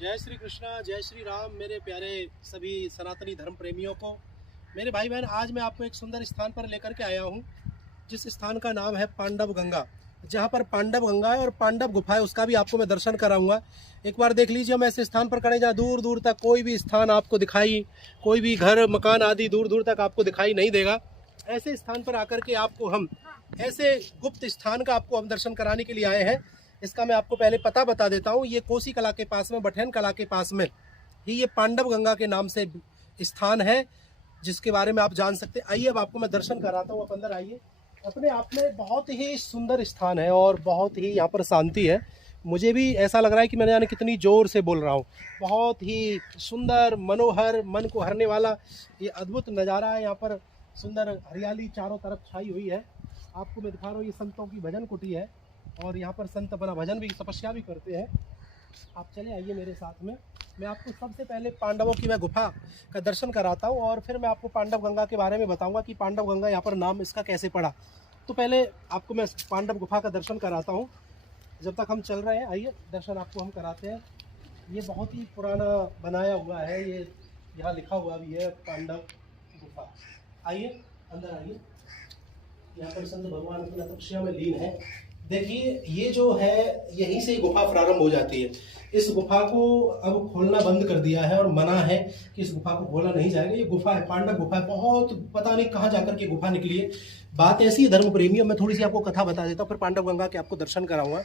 जय श्री कृष्णा, जय श्री राम। मेरे प्यारे सभी सनातनी धर्म प्रेमियों को, मेरे भाई बहन, आज मैं आपको एक सुंदर स्थान पर लेकर के आया हूँ, जिस स्थान का नाम है पांडव गंगा। जहाँ पर पांडव गंगा है और पांडव गुफा है, उसका भी आपको मैं दर्शन कराऊंगा। एक बार देख लीजिए, हम ऐसे स्थान पर खड़े जहाँ दूर दूर तक कोई भी स्थान आपको दिखाई, कोई भी घर मकान आदि दूर दूर तक आपको दिखाई नहीं देगा। ऐसे स्थान पर आकर के आपको हम ऐसे गुप्त स्थान का आपको हम दर्शन कराने के लिए आए हैं। इसका मैं आपको पहले पता बता देता हूँ। ये कोसी कला के पास में, बठेन कला के पास में ही ये पांडव गंगा के नाम से स्थान है, जिसके बारे में आप जान सकते हैं। आइए, अब आपको मैं दर्शन कराता हूँ। आप अंदर आइए। अपने आप में बहुत ही सुंदर स्थान है और बहुत ही यहाँ पर शांति है। मुझे भी ऐसा लग रहा है कि मैंने जाने कितनी ज़ोर से बोल रहा हूँ। बहुत ही सुंदर, मनोहर, मन को हरने वाला ये अद्भुत नज़ारा है। यहाँ पर सुंदर हरियाली चारों तरफ छाई हुई है। आपको मैं दिखा रहा हूँ, ये संतों की भजन कुटी है और यहाँ पर संत अपना भजन भी, तपस्या भी करते हैं। आप चले आइए मेरे साथ में। मैं आपको सबसे पहले पांडवों की मैं गुफा का दर्शन कराता हूँ और फिर मैं आपको पांडव गंगा के बारे में बताऊंगा कि पांडव गंगा यहाँ पर नाम इसका कैसे पड़ा। तो पहले आपको मैं पांडव गुफा का दर्शन कराता हूँ। जब तक हम चल रहे हैं, आइए दर्शन आपको हम कराते हैं। ये बहुत ही पुराना बनाया हुआ है, ये यहाँ लिखा हुआ भी है पांडव गुफा। आइए अंदर आइए। यहाँ पर संत भगवान अपना तपस्या में लीन है। देखिए, ये जो है, यहीं से गुफा प्रारंभ हो जाती है। इस गुफा को अब खोलना बंद कर दिया है और मना है कि इस गुफा को खोला नहीं जाएगा। ये गुफा है, पांडव गुफा है। बहुत पता नहीं कहाँ जाकर के गुफा निकली है। बात ऐसी है धर्म प्रेमियों, मैं थोड़ी सी आपको कथा बता देता हूँ, फिर पांडव गंगा के आपको दर्शन कराऊंगा।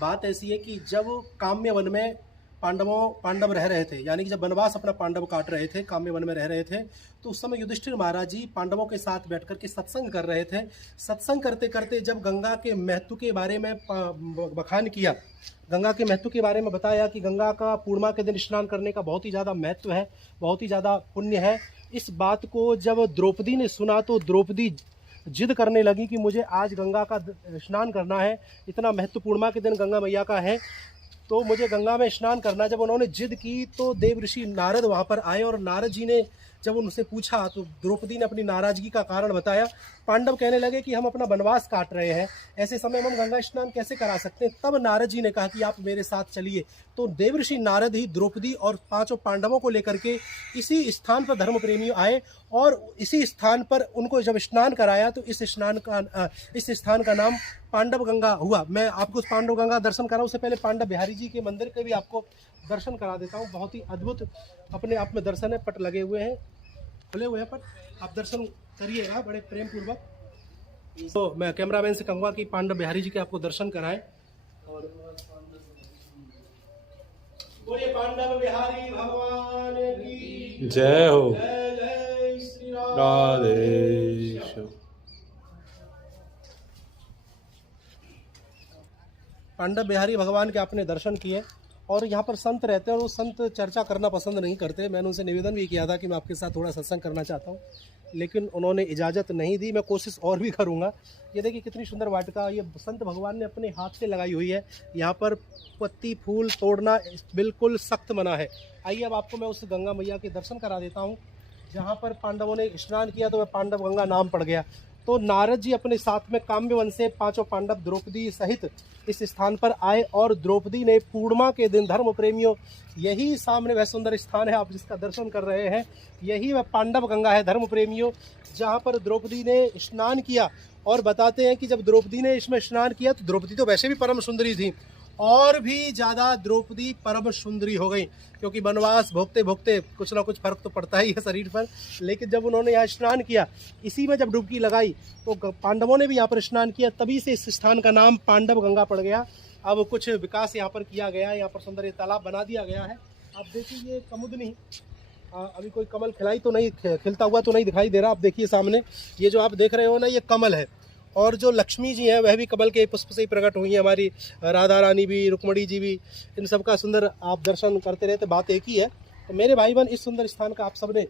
बात ऐसी है कि जब काम्य वन में पांडव रह रहे थे, यानी कि जब वनवास अपना पांडव काट रहे थे, काम्य वन में रह रहे थे, तो उस समय युधिष्ठिर महाराज जी पांडवों के साथ बैठ करके सत्संग कर रहे थे। सत्संग करते करते जब गंगा के महत्व के बारे में बखान किया, गंगा के महत्व के बारे में बताया कि गंगा का पूर्णिमा के दिन स्नान करने का बहुत ही ज़्यादा महत्व है, बहुत ही ज़्यादा पुण्य है। इस बात को जब द्रौपदी ने सुना तो द्रौपदी जिद करने लगी कि मुझे आज गंगा का स्नान करना है। इतना महत्व पूर्णिमा के दिन गंगा मैया का है, तो मुझे गंगा में स्नान करना। जब उन्होंने जिद की तो देव ऋषि नारद वहाँ पर आए और नारद जी ने जब उनसे पूछा तो द्रौपदी ने अपनी नाराजगी का कारण बताया। पांडव कहने लगे कि हम अपना वनवास काट रहे हैं, ऐसे समय में हम गंगा स्नान कैसे करा सकते हैं। तब नारद जी ने कहा कि आप मेरे साथ चलिए। तो देव ऋषि नारद ही द्रौपदी और पांचों पांडवों को लेकर के इसी स्थान पर धर्म प्रेमी आए और इसी स्थान पर उनको जब स्नान कराया तो इस स्थान का नाम पांडव गंगा हुआ। मैं आपको उस पांडव गंगा दर्शन कराऊं, उससे पहले पांडव बिहारी जी के मंदिर के भी आपको दर्शन करा देता हूं। बहुत ही अद्भुत अपने आप में दर्शन है। पट लगे हुए हैं, खुले हुए हैं पट, आप दर्शन करिएगा बड़े प्रेम पूर्वक। तो मैं कैमरामैन से कहूँगा कि पांडव बिहारी जी के आपको दर्शन कराएं। और बोलिए पांडव बिहारी भगवान की जय हो। जय जय श्री राम। राधे। पांडव बिहारी भगवान के आपने दर्शन किए और यहाँ पर संत रहते हैं और वो संत चर्चा करना पसंद नहीं करते। मैंने उनसे निवेदन भी किया था कि मैं आपके साथ थोड़ा सत्संग करना चाहता हूँ, लेकिन उन्होंने इजाज़त नहीं दी। मैं कोशिश और भी करूँगा। ये देखिए कितनी सुंदर वाटिका, ये संत भगवान ने अपने हाथ से लगाई हुई है। यहाँ पर पत्ती फूल तोड़ना बिल्कुल सख्त मना है। आइए, अब आपको मैं उस गंगा मैया के दर्शन करा देता हूँ जहाँ पर पांडवों ने स्नान किया तो वह पांडव गंगा नाम पड़ गया। तो नारद जी अपने साथ में काम्य वन से पांचों पांडव द्रौपदी सहित इस स्थान पर आए और द्रौपदी ने पूर्णिमा के दिन, धर्म प्रेमियों, यही सामने वह सुंदर स्थान है आप जिसका दर्शन कर रहे हैं, यही वह पांडव गंगा है धर्म प्रेमियों, जहाँ पर द्रौपदी ने स्नान किया। और बताते हैं कि जब द्रौपदी ने इसमें स्नान किया तो द्रौपदी तो वैसे भी परम सुंदरी थी, और भी ज़्यादा द्रौपदी परम सुंदरी हो गई, क्योंकि वनवास भोगते भोगते कुछ ना कुछ फर्क तो पड़ता ही है शरीर पर। लेकिन जब उन्होंने यहाँ स्नान किया, इसी में जब डुबकी लगाई तो पांडवों ने भी यहाँ पर स्नान किया, तभी से इस स्थान का नाम पांडव गंगा पड़ गया। अब कुछ विकास यहाँ पर किया गया है, यहाँ पर सुंदर तालाब बना दिया गया है। आप देखिए, ये कमुदनी, अभी कोई कमल खिलाई तो नहीं, खिलता हुआ तो नहीं दिखाई दे रहा। आप देखिए सामने, ये जो आप देख रहे हो ना, ये कमल है। और जो लक्ष्मी जी हैं वह भी कमल के पुष्प से ही प्रकट हुई हैं। हमारी राधा रानी भी, रुक्मणी जी भी, इन सब का सुंदर आप दर्शन करते रहते। बात एक ही है। तो मेरे भाई बहन, इस सुंदर स्थान का आप सबने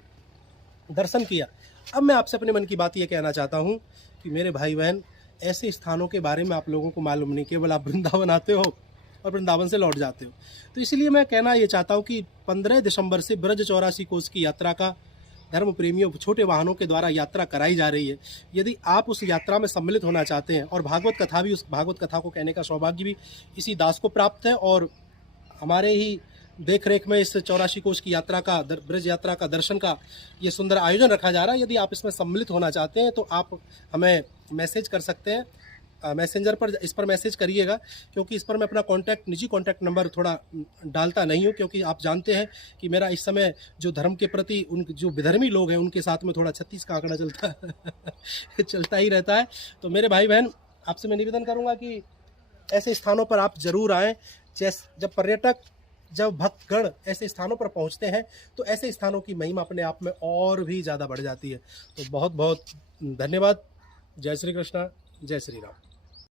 दर्शन किया। अब मैं आपसे अपने मन की बात ये कहना चाहता हूँ कि मेरे भाई बहन, ऐसे स्थानों के बारे में आप लोगों को मालूम नहीं, केवल आप वृंदावन आते हो और वृंदावन से लौट जाते हो। तो इसलिए मैं कहना ये चाहता हूँ कि 15 दिसंबर से ब्रज 84 कोस की यात्रा का धर्म प्रेमियों छोटे वाहनों के द्वारा यात्रा कराई जा रही है। यदि आप उस यात्रा में सम्मिलित होना चाहते हैं, और भागवत कथा भी, उस भागवत कथा को कहने का सौभाग्य भी इसी दास को प्राप्त है, और हमारे ही देख रेख में इस 84 कोस की यात्रा का ब्रज यात्रा का दर्शन का ये सुंदर आयोजन रखा जा रहा है। यदि आप इसमें सम्मिलित होना चाहते हैं तो आप हमें मैसेज कर सकते हैं मैसेंजर पर। इस पर मैसेज करिएगा, क्योंकि इस पर मैं अपना निजी कॉन्टैक्ट नंबर थोड़ा डालता नहीं हूँ, क्योंकि आप जानते हैं कि मेरा इस समय जो धर्म के प्रति उन जो विधर्मी लोग हैं उनके साथ में थोड़ा 36 का आंकड़ा चलता ही रहता है। तो मेरे भाई बहन, आपसे मैं निवेदन करूँगा कि ऐसे स्थानों पर आप जरूर आएँ। जब भक्तगण ऐसे स्थानों पर पहुंचते हैं तो ऐसे स्थानों की महिमा अपने आप में और भी ज़्यादा बढ़ जाती है। तो बहुत बहुत धन्यवाद। जय श्री कृष्णा, जय श्री राम।